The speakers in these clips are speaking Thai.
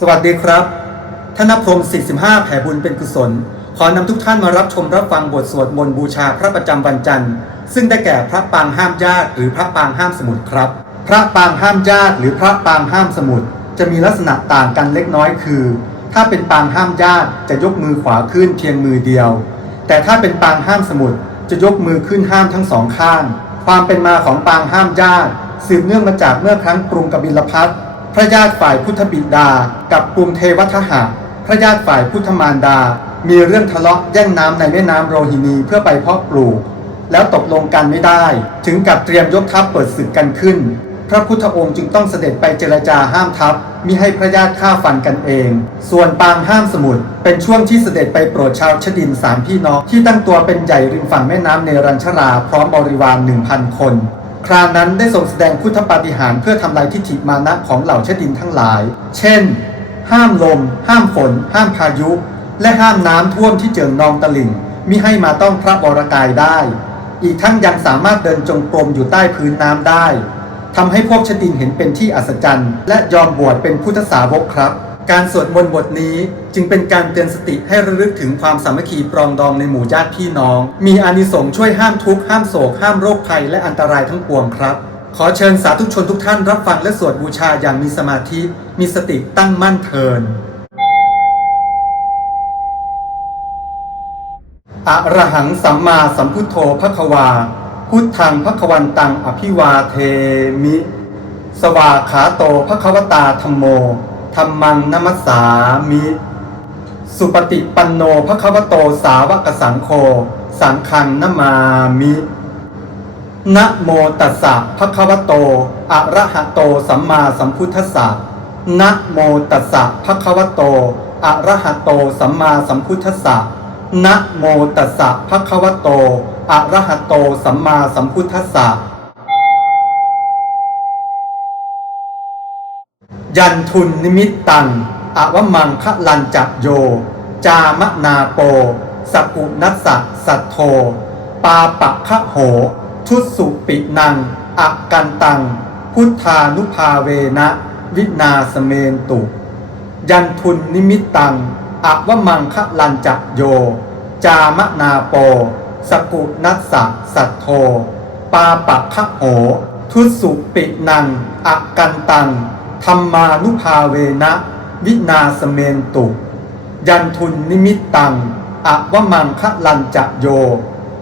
สวัสดีครับธนพรหม45 แผ่บุญเป็นกุศล ขอนำทุกท่านมารับชมรับฟังบทสวดมนต์บูชาพระประจำวันจันทร์ ซึ่งได้แก่พระปางห้ามญาติหรือพระปางห้ามสมุทรครับ พระปางห้ามญาติหรือพระปางห้ามสมุทรจะมีลักษณะต่างกันเล็กน้อยคือ ถ้าเป็นปางห้ามญาติจะยกมือขวาขึ้นเพียงมือเดียว แต่ถ้าเป็นปางห้ามสมุทรจะยกมือขึ้นห้ามทั้งสองข้าง ความเป็นมาของปางห้ามญาติสืบเนื่องมาจากเมื่อครั้งกรุงกบิลพัท พระญาติฝ่ายพุทธบิดา กับกรุงเทวทหะ พระญาติฝ่ายพุทธมารดา มีเรื่องทะเลาะแย่งน้ำในแม่น้ำโรฮินีเพื่อไปเพาะปลูก แล้วตกลงกันไม่ได้ ถึงกับเตรียมยกทัพเปิดศึกกันขึ้น พระพุทธองค์จึงต้องเสด็จไปเจรจาห้ามทัพมิให้พระญาติฆ่าฟันกันเอง ส่วนปางห้ามสมุทรเป็นช่วงที่เสด็จไปโปรดชาวชดินสามพี่น้องที่ตั้งตัวเป็นใหญ่ริมฝั่งแม่น้ำเนรัญชราพร้อมบริวารหนึ่งพันคน คราวนั้นได้ทรงแสดงพุทธปาฏิหาริย์เพื่อทำลายทิฏฐิมานะของเหล่าชดินทั้งหลาย เช่น ห้ามลม ห้ามฝน ห้ามพายุ และห้ามน้ำท่วมที่เจิ่งนองตลิ่งมิให้มาต้องพระวรกายได้ อีกทั้งยังสามารถเดินจงกรมอยู่ใต้พื้นน้ำได้ทำให้พวกชดินเห็นเป็นที่อัศจรรย์ และยอมบวชเป็นพุทธสาวกครับ การสวดมนต์บทนี้จึงเป็นการเตือนสติให้ระลึกถึงความสามัคคีปรองดองในหมู่ญาติพี่น้อง มีอานิสงส์ช่วยห้ามทุกข์ห้ามโศกห้ามโรคภัยและอันตรายทั้งปวงครับ ขอเชิญสาธุชนทุกท่านรับฟังและสวดบูชาอย่างมีสมาธิ มีสติตั้งมั่นเทินอะระหังสัมมาสัมพุทโธภควา พุทธังภควันตังอภิวาเทมิ สวาขาโตภควตาธรรมโม ธรรมังนัมสสามิ สุปฏิปันโนภควโตสาวกสังโฆสังฆังนามามินะโมตัสสะภะคะวะโต อะระหะโต สัมมาสัมพุทธัสสะนะโมตัสสะภะคะวะโต อะระหะโต สัมมาสัมพุทธัสสะนะโมตัสสะภะคะวะโต อะระหะโต สัมมาสัมพุทธัสสะ ยันทุนนิมิตตังอวมังคะลันจัโย จามนาโปสกุนัสสะสัทโธปาปะคะโห ทุสุปินังอักกันตัง พุทธานุภาเวนะ วินาสเมนตุ ยันทุนนิมิตตังอวมังคะลันจัโย จามนาโปสกุนัสสะสัทโธปาปะคะโห ทุสุปินังอักกันตัง ธรรมานุภาเวนะ วินาสเมนตุ ยันทุนนิมิตตังอวมังคะลันจะโย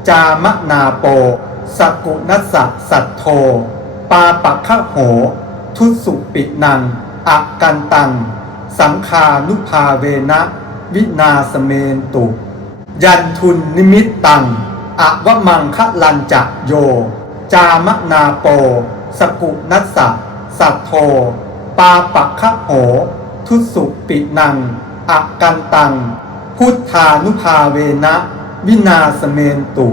จามะนาโป สกุนัสสะสัทโธปาปะคะโห ทุสุปินังอักกันตัง สังคานุภาเวนะ วินาสเมนตุ ยันทุนนิมิตตังอวมังคะลันจะโย จามะนาโป สกุนัสสะสัทโธ ปาปะคะโห ทุสุปินังอักกันตัง พุทธานุภาเวนะ วินาสเมนตุ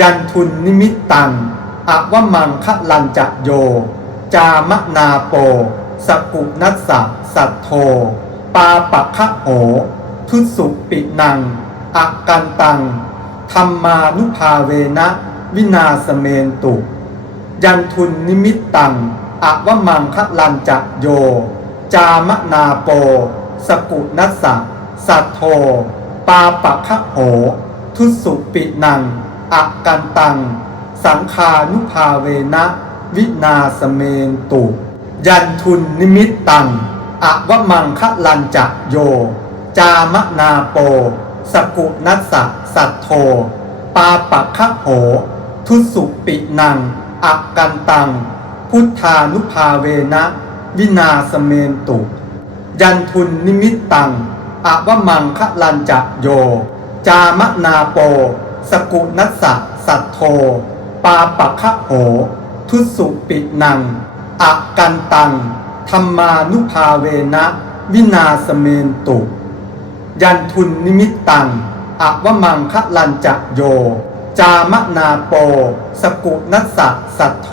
ยันทุนนิมิตตังอวมังคะลันจะโย จามนาโป สกุนัสสะสัทโธปาปะคะโห ทุสุปินังอักกันตัง ธรรมานุภาเวนะ วินาสเมนตุ ยันทุนนิมิตตัง อวมังคลันจะโย จามนาโป สกุนัสสะสัทโธปาปะคะโห ทุสุปินังอักกันตัง สังคานุภาเวนะ วินาสเมนตุ ยันทุนนิมิตตังอวมังคลันจะโย จามนาโป สกุนัสสะสัทโธปาปะคะโห ทุสุปินังอักกันตัง พุทธานุภาเวนะ วินาสเมนตุ ยันทุนนิมิตตังอวมังคะลันจะโย จามนาโป สกุนัสสะสัทโธปาปะคะโห ทุตสุปินังอักกันตัง ธรรมานุภาเวนะ วินาสเมนตุ ยันทุนนิมิตตังอวมังคะลันจะโย จามนาโป สกุนัสสะสัทโธ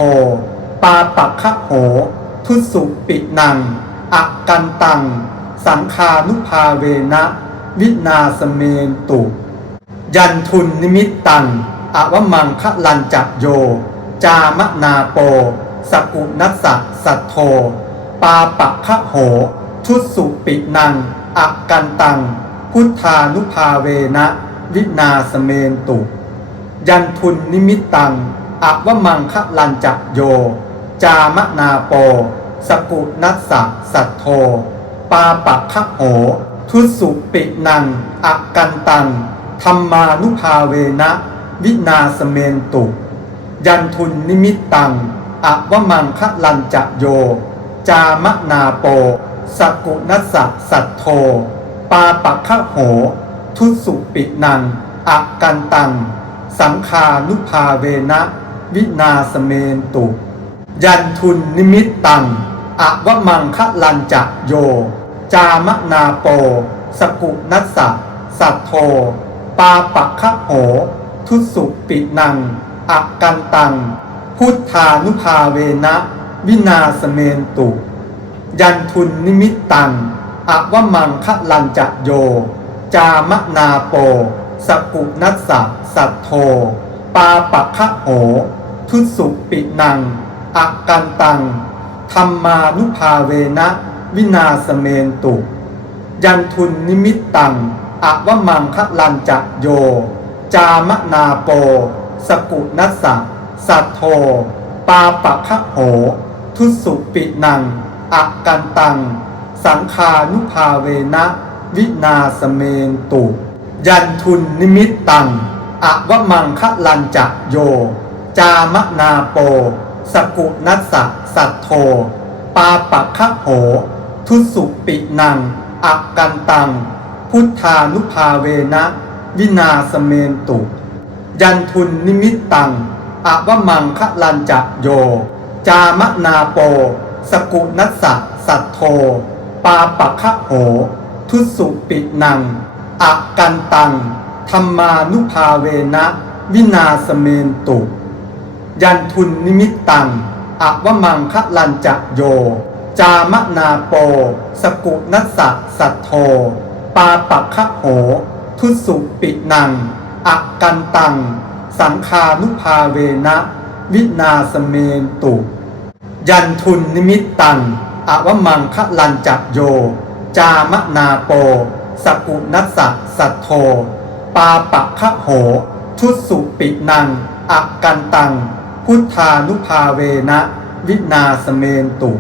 ปาปะคะโห ทุตสุปินังอักกันตัง สังคานุภาเวนะวินาสเมนตุ ยันทุนนิมิตตังอวมังคะลันจะโย จามนาโป สกุนัสสะสัทโธปาปะคะโห ทุสุปินังอักกันตัง พุทธานุภาเวนะวินาสเมนตุ ยันทุนนิมิตตังอวะมังคะลันจะโย จามนาโป สกุนัสสะสัทโท ปาปะคะโห ทุสุปินังอะกันตัง ธรรมานุภาเวนะ วินาสเมนตุ ยันทุนนิมิตตังอะวะมังคะลันจะโย จามนาโป สกุนัสสะสัทโท ปาปะคะโห ทุสุปินังอะกันตัง สังคานุภาเวนะ วินาสเมนตุ ยันทุนนิมิตตังอะวมังคะลันจะโย จามนาโป สกุนัสสะสัทโท ปาปะคะโห ทุสุปินังอะกันตัง พุทธานุภาเวนะ วินาสเมนตุ ยันทุนนิมิตตังอะวมังคะลันจะโย จามนาโป สกุนัสสะสัทโท ปาปะคะโห ทุสุปินัง อะกันตังธรรมานุภาเวนะวินาสเมนตุ ยันทุนนิมิตตังอะวมังคะลันจะโย จามนาโป สกุนัสสะสัทโท ปาปะคะโห ทุสุปินังอะกันตัง สังคานุภาเวนะวินาสเมนตุ ยันทุนนิมิตตังอะวมังคะลันจะโย จามนาโป สกุนัสสะสัทโท ปาปะคะโห ทุสุปินังอะกันตัง พุทธานุภาเวนะวินาสเมนตุ ยันทุนนิมิตตังอวะมังคะลันจะโย จามนาโป สกุนัสสะสัทโท ปาปะคะโห ทุสุปินังอะกันตังธรรมานุภาเวนะ วินาสเมนตุ ยันทุนนิมิตตังอะวมังคะลันจะโย จามนาโป สกุนัสสะสัทโท ปาปะคะโห ทุสุปินังอะกันตัง สังคานุภาเวนะ วินาสเมนตุ ยันทุนนิมิตตังอะวมังคะลันจะโย จามนาโป สกุนัสสะสัทโท ปาปะคะโห ทุสุปินังอะกันตัง พุทธานุภาเวนะวินาสเมนตุ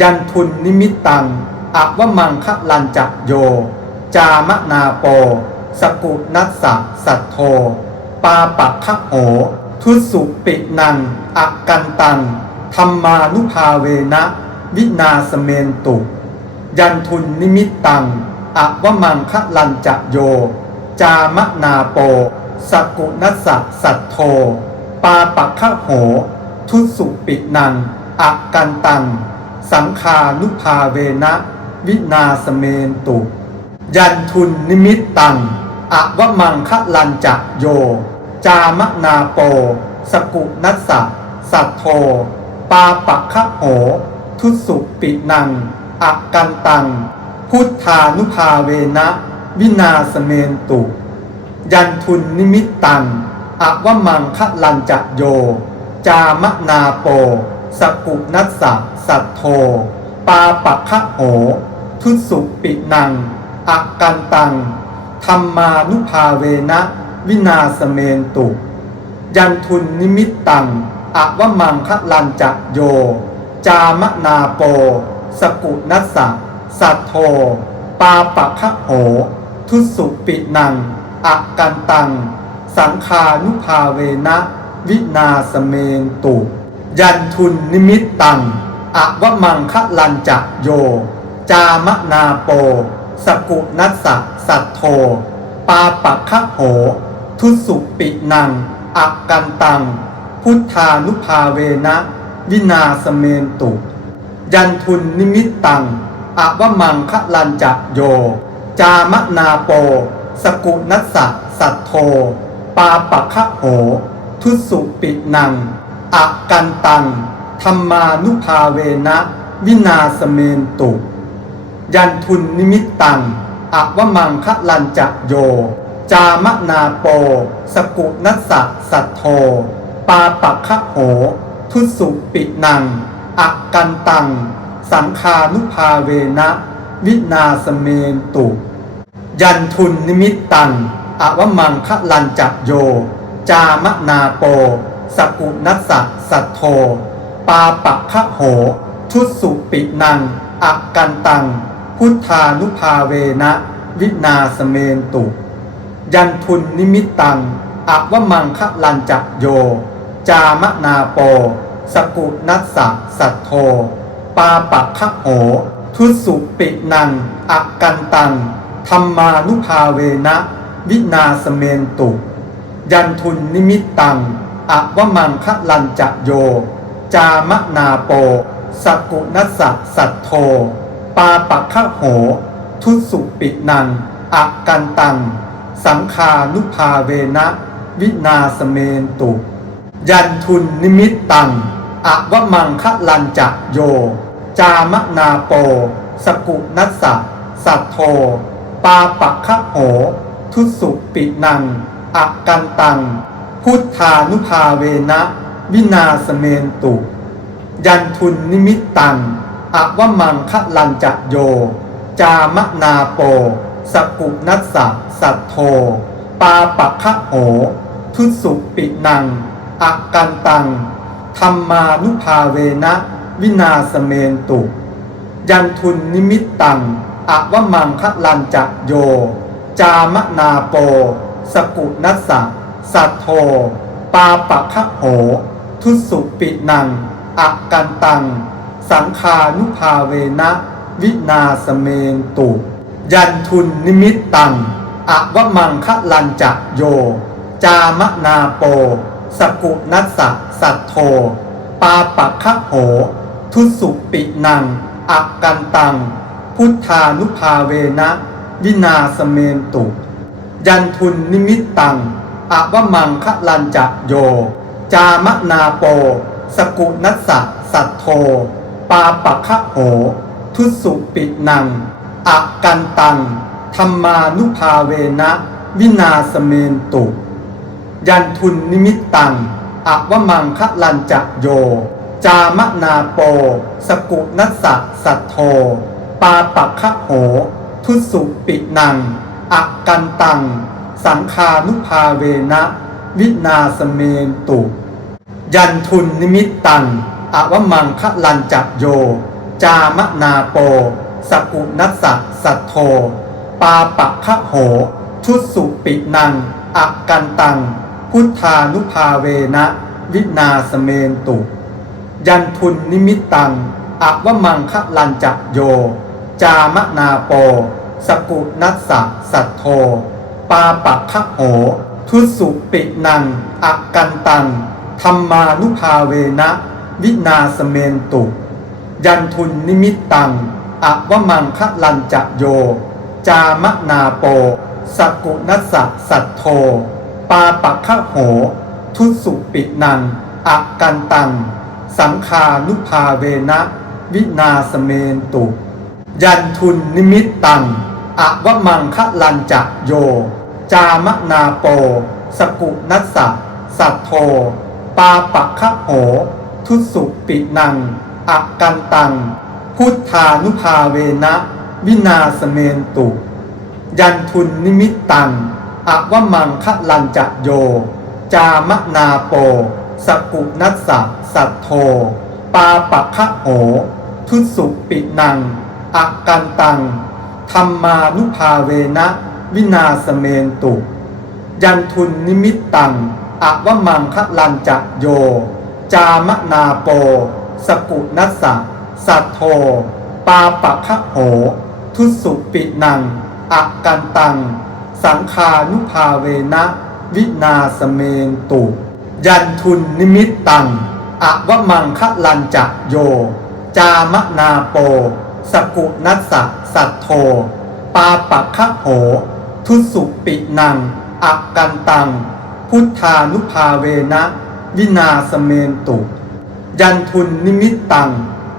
ยันทุนนิมิตตังอวมังคะลันจะโย จามนาโป สกุนัสสะสัทโท ปาปะคะโห ทุสุปินังอกันตังธรรมานุภาเวนะวินาสเมนตุ ยันทุนนิมิตตังอวมังคะลันจะโย จามนาโป สกุนัสสะสัทโท ปาปะคะโห ทุสุปินังอะกันตัง สังคานุภาเวนะ วินาสเมนตุ ยันทุนนิมิตตังอะวะมังคะลันจะโย จามนาโป สกุนัสสะสัทโท ปาปะคะโห ทุสุปินังอะกันตัง พุทธานุภาเวนะ วินาสเมนตุ ยันทุนนิมิตตัง อวมังคะลันจะโย จามนาโป สกุนัสสะสัทโท ปาปะคะโห ทุสุปินังอะกันตัง ธรรมานุภาเวนะ วินาสเมนตุ ยันทุนนิมิตตังอวมังคะลันจะโย จามนาโป สกุนัสสะสัทโท ปาปะคะโห ทุสุปินังอะกันตัง สังคานุภาเวนะวินาสเมนตุ ยันทุนนิมิตตังอวะมังคะลันจะโย จามนาโป สกุนัสสะสัทโท ปาปะคะโห ทุสุปินังอะกันตัง พุทธานุภาเวนะวินาสเมนตุ ยันทุนนิมิตตังอวะมังคะลันจะโย จามนาโป สกุนัสสะสัทโท ปาปะคะโห ทุสุปินังอะกันตัง ธรรมานุภาเวนะ วินาสเมนตุ ยันทุนนิมิตตังอวะมังคะลันจะโย จามนาโป สกุนัสสะสัทโท ปาปะคะโห ทุสุปินังอะกันตัง สังคานุภาเวนะ วินาสเมนตุ ยันทุนนิมิตตัง อวมังคะลันจะโย จามนาโป สกุนัสสะสัทโท ปาปะคะโห ชุดสุปินังอักกันตัง พุทธานุภาเวนะวินาสเมนตุ ยันทุนนิมิตตังอวมังคะลันจะโย จามนาโป สกุนัสสะสัทโท ปาปะคะโห ทุสุปินังอักันตังธรรมานุภาเวนะ วินาสเมนตุ ยันทุนนิมิตตังอวมังคะลันจะโย จามนาโปสกุนัสสะสัทโท ปาปะคะโห ทุสุปินังอกันตัง สังคานุภาเวนะวินาสเมนตุ ยันทุนนิมิตตังอวมังคะลันจะโย จามนาโป สกุนัสสะสัทโท ปาปะคะโห ทุสุปินังอกันตัง พุทธานุภาเวนะวินาสเมนตุ ยันทุนนิมิตตังอวมังคะลันจะโย จามนาโป สกุนัสสะสัทโท ปาปะคะโห ทุสุปินังอกันตัง ธรรมานุภาเวนะวินาสเมนตุ ยันทุนนิมิตตังอวมังคะลันจะโย จามนาโป สกุนัสสะสัทโท ปาปะคะโห ทุสุปินังอกันตัง สังคานุภาเวนะ วินาสเมนตุ ยันทุนนิมิตตังอวมังคะลันจะโย จามนาโป สกุนัสสะสัทโท ปาปะคะโห ทุสุปินังอกันตัง พุทธานุภาเวนะ วินาสเมนตุ ยันทุนนิมิตตังอวมังคะลันจะโย จามนาโป สกุนัสสะสัทโท ปาปะคะโห ทุสุปินังอกันตัง ธรรมานุภาเวนะ วินาสเมนตุ ยันทุนนิมิตตังอวมังคะลันจะโย จามนาโป สกุนัสสะสัทโท ปาปะคะโห ทุสุปินังอักกันตัง สังคานุภาเวนะวินาสเมนตุ ยันทุนนิมิตตังอวมังคะลันจะโย จามนาโปสกุนัสสะสัทโท ปาปะคะโห ทุสุปินังอักกันตัง พุทธานุภาเวนะวินาสเมนตุ ยันทุนนิมิตตังอวมังคะลันจะโย จามนาโป สกุนัสสะสัทโท ปาปะคะโห ทุสุปินังอกันตัง ธรรมานุภาเวนะ วินาสเมนตุ ยันทุนนิมิตตังอวมังคะลันจะโย จามนาโป สกุนัสสะสัทโท ปาปะคะโห ทุสุปินังอกันตัง สังคานุภาเวนะ วินาสเมนตุ ยันทุนนิมิตตังอวมังคะลันจะโย จามนาโป สกุนัสสะสัทโท ปาปะคะโห ทุสุปินังอกันตัง พุทธานุภาเวนะ วินาสเมนตุ ยันทุนนิมิตตังอวมังคะลันจะโย จามนาโป สกุนัสสะสัทโท ปาปะคะโห ทุสุปินัง อกันตังธรรมานุภาเวนะวินาสเมนตุ ยันทุนนิมิตตังอวมังคะลันจะโย จามนาโป สกุนัสสะสัทโท ปาปะคะโห ทุสุปินังอกันตัง สังคานุภาเวนะวินาสเมนตุ ยันทุนนิมิตตังอวมังคะลันจะโย จามนาโป สกุนัสสะสัทโท ปาปะคะโห ทุสุปินังอักกันตัง พุทธานุภาเวนะวินาสเมนตุ ยันทุนนิมิตตัง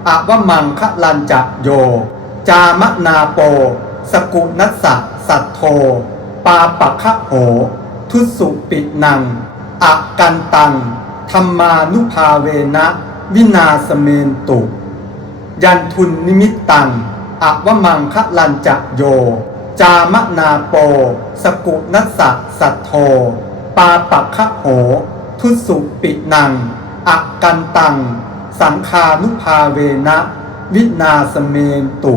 อวมังคะลันจะโย จามนาโป สกุนัสสะสัทโท ปาปะคะโห ทุสุปินังอักันตังธรรมานุภาเวนะ วินาสเมนตุ ยันทุนนิมิตตังอวมังคะลันจะโย จามนาโป สกุนัสสะสัทโท ปาปะคะโห ทุสุปินังอกันตัง สังคานุภาเวนะ วินาสเมนตุ